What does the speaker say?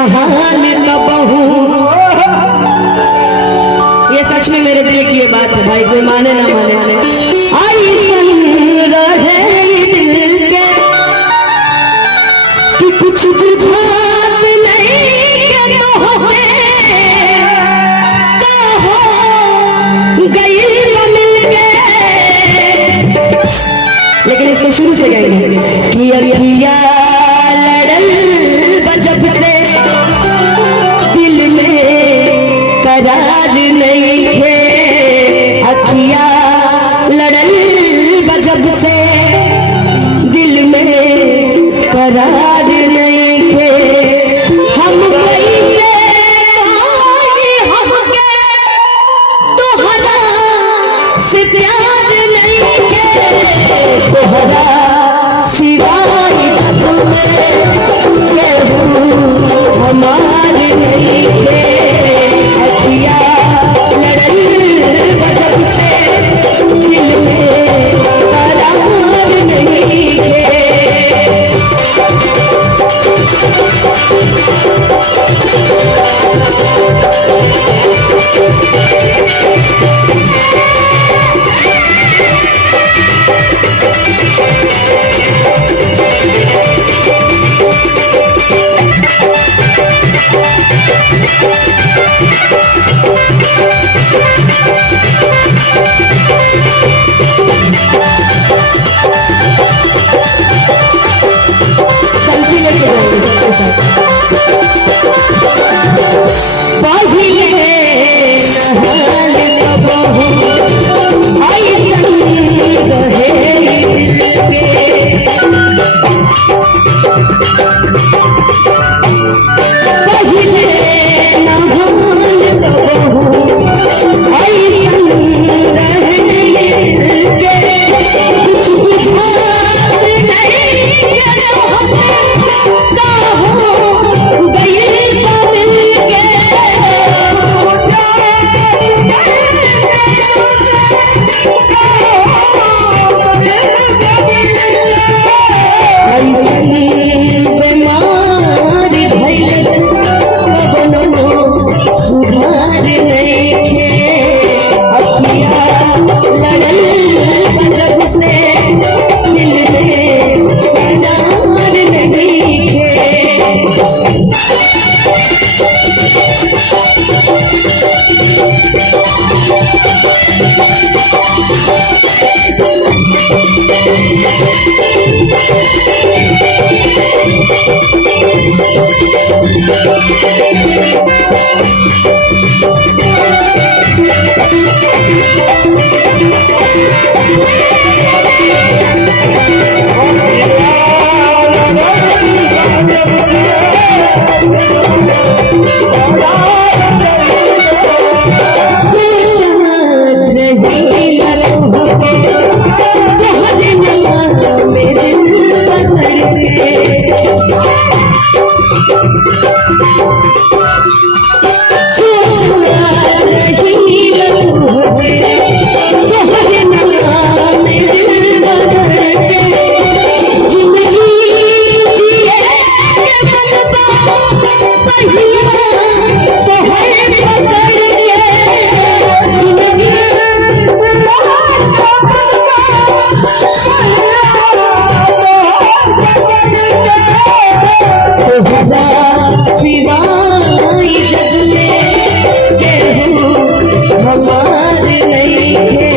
नहाल कबहू। ये सच में मेरे दिल की ये बात है भाई, कोई माने ना माने। आई सन रहे दिल के कि कुछ बुझात नहीं के तो से कहो गई मिल के। लेकिन इसको शुरू से गाएंगे कि अखिया लड़ल बजब से दिल में करार नहीं है। अखिया लड़ल बजब से दिल में करार नहीं है। हम कैसे कहानी हमके तोहरा से प्यार नहीं है। तोहरा सिवाय जग में हमारे नहीं है। अखिया लड़ल बजब से दिल में करार नहीं है। हमारे नहीं थे।